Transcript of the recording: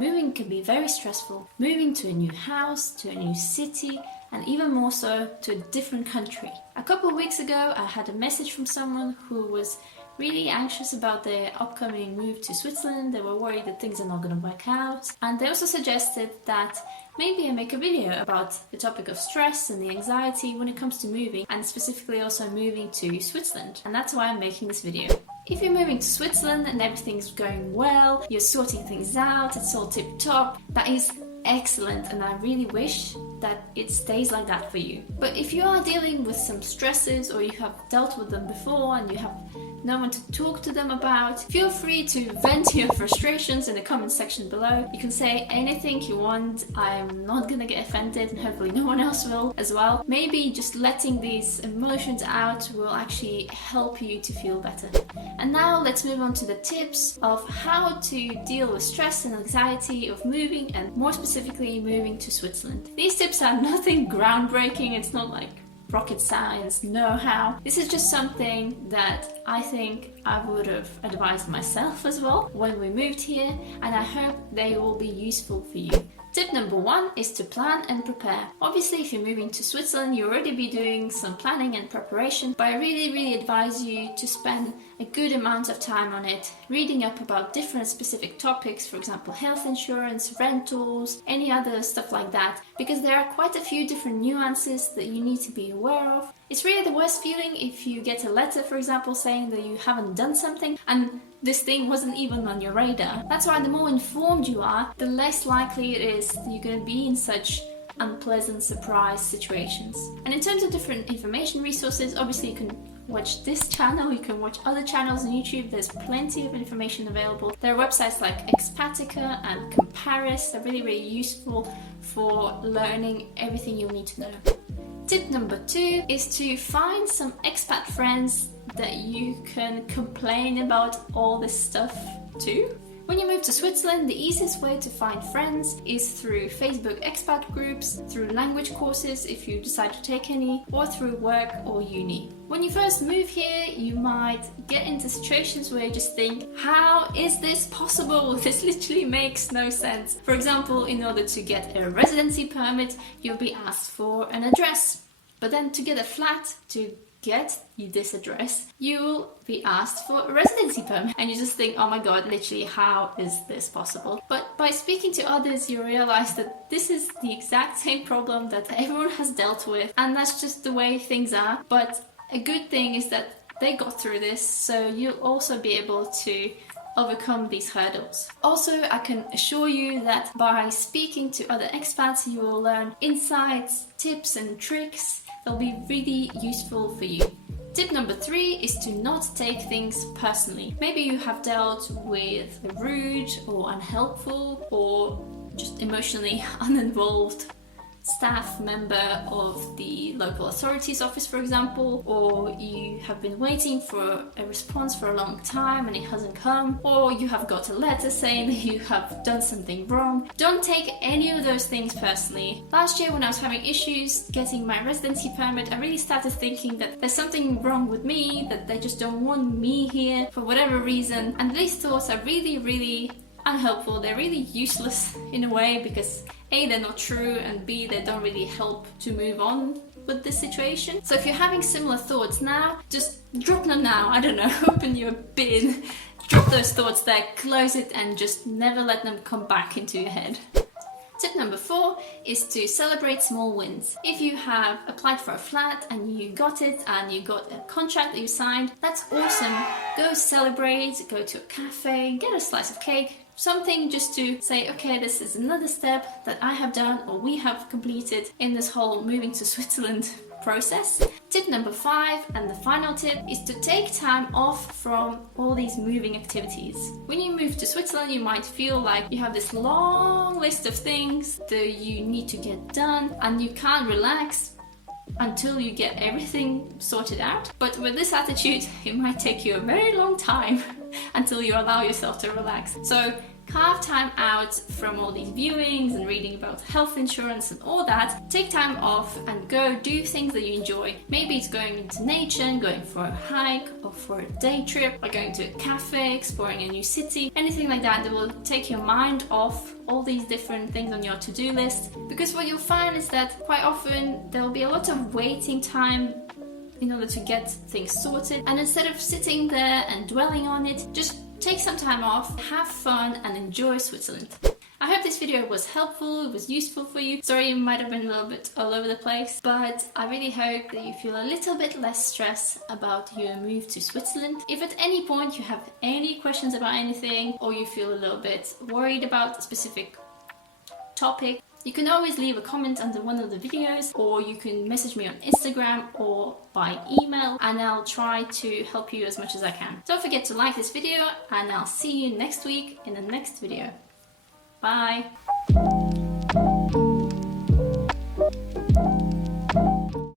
Moving can be very stressful. Moving to a new house, to a new city, and even more so to a different country. A couple of weeks ago, I had a message from someone who was really anxious about their upcoming move to Switzerland. They were worried that things are not going to work out. And they also suggested that maybe I make a video about the topic of stress and the anxiety when it comes to moving, and specifically also moving to Switzerland. And that's why I'm making this video. If you're moving to Switzerland and everything's going well, you're sorting things out, it's all tip-top, that is excellent, and I really wish that it stays like that for you. But if you are dealing with some stresses, or you have dealt with them before and you have no one to talk to them about, feel free to vent your frustrations in the comment section below. You can say anything you want. I'm not gonna get offended, and hopefully no one else will as well. Maybe just letting these emotions out will actually help you to feel better. And now let's move on to the tips of how to deal with stress and anxiety of moving, and more specifically moving to Switzerland. These tips are nothing groundbreaking. It's not like rocket science know-how. This is just something that I think I would have advised myself as well when we moved here, and I hope they will be useful for you. Tip number 1 is to plan and prepare. Obviously, if you're moving to Switzerland, you'll already be doing some planning and preparation, but I really advise you to spend a good amount of time on it, reading up about different specific topics, for example, health insurance, rentals, any other stuff like that, because there are quite a few different nuances that you need to be aware of. It's really the worst feeling if you get a letter, for example, saying that you haven't done something and this thing wasn't even on your radar. That's why the more informed you are, the less likely it is that you're going to be in such unpleasant surprise situations. And in terms of different information resources, obviously you can watch this channel, you can watch other channels on YouTube. There's plenty of information available. There are websites like Expatica and Comparis. They're really useful for learning everything you'll need to know. Tip number 2 is to find some expat friends that you can complain about all this stuff to. When you move to Switzerland, the easiest way to find friends is through Facebook expat groups, through language courses if you decide to take any, or through work or uni. When you first move here, you might get into situations where you just think, how is this possible? This literally makes no sense. For example, in order to get a residency permit, you'll be asked for an address. But then to get a flat, to get this address, you'll be asked for a residency permit, and you just think, oh my god, literally, how is this possible? But by speaking to others, you realize that this is the exact same problem that everyone has dealt with, and that's just the way things are. But a good thing is that they got through this, so you'll also be able to overcome these hurdles. Also, I can assure you that by speaking to other expats, you will learn insights, tips and tricks that'll be really useful for you. Tip number 3 is to not take things personally. Maybe you have dealt with a rude or unhelpful or just emotionally uninvolved staff member of the local authorities office, for example, or you have been waiting for a response for a long time and it hasn't come, or you have got a letter saying that you have done something wrong. Don't take any of those things personally. Last year when I was having issues getting my residency permit, I really started thinking that there's something wrong with me, that they just don't want me here for whatever reason, and these thoughts are really unhelpful. They're really useless in a way, because A, they're not true, and B, they don't really help to move on with the situation. So if you're having similar thoughts now, just drop them now. I don't know, open your bin, drop those thoughts there, close it, and just never let them come back into your head. Tip number 4 is to celebrate small wins. If you have applied for a flat and you got it and you got a contract that you signed, that's awesome. Go celebrate, go to a cafe, get a slice of cake, something just to say, okay, this is another step that I have done or we have completed in this whole moving to Switzerland process. Tip number 5, and the final tip, is to take time off from all these moving activities. When you move to Switzerland, you might feel like you have this long list of things that you need to get done and you can't relax until you get everything sorted out. But with this attitude, it might take you a very long time until you allow yourself to relax. So Carve time out from all these viewings and reading about health insurance and all that. Take time off and go do things that you enjoy. Maybe it's going into nature and going for a hike or for a day trip, or going to a cafe, exploring a new city, anything like that that will take your mind off all these different things on your to-do list. Because what you'll find is that quite often there will be a lot of waiting time in order to get things sorted, and instead of sitting there and dwelling on it, just take some time off, have fun and enjoy Switzerland. I hope this video was helpful, it was useful for you. Sorry it might have been a little bit all over the place, but I really hope that you feel a little bit less stress about your move to Switzerland. If at any point you have any questions about anything, or you feel a little bit worried about a specific topic, you can always leave a comment under one of the videos, or you can message me on Instagram or by email, and I'll try to help you as much as I can. Don't forget to like this video, and I'll see you next week in the next video. Bye!